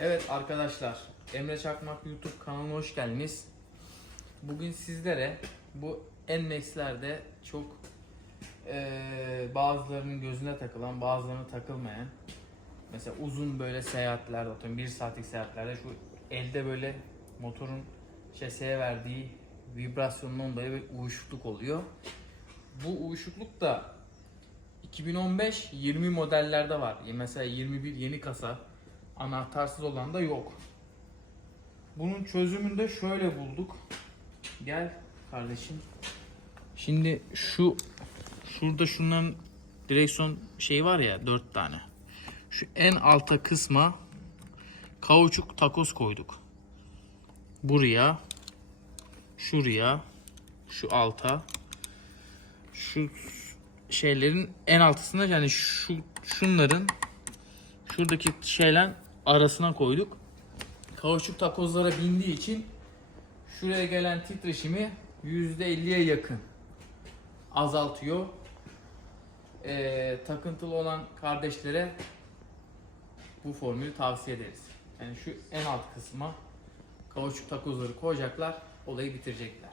Evet arkadaşlar, Emre Çakmak YouTube kanalına hoş geldiniz. Bugün sizlere bu Nmex'lerde çok eee, bazılarının gözüne takılan, bazılarına takılmayan mesela uzun böyle seyahatlerde atıyorum bir saatlik seyahatlerde şu elde böyle motorun şaseye verdiği vibrasyondan dolayı bir uyuşukluk oluyor. Bu uyuşukluk da 2015-20 modellerde var. Mesela 21 yeni kasa anahtarsız olan da yok. Bunun çözümünü de şöyle bulduk. Gel kardeşim. Şimdi şu şurada şunların direksiyon şeyi var ya 4 tane. Şu en alta kısma kauçuk takoz koyduk. Buraya şuraya şu alta şu şeylerin en altısına yani şu şunların şuradaki şeyler arasına koyduk. Kauçuk takozlara bindiği için şuraya gelen titreşimi %50'ye yakın azaltıyor. Ee, takıntılı olan kardeşlere bu formülü tavsiye ederiz. Yani şu en alt kısma kauçuk takozları koyacaklar, olayı bitirecekler.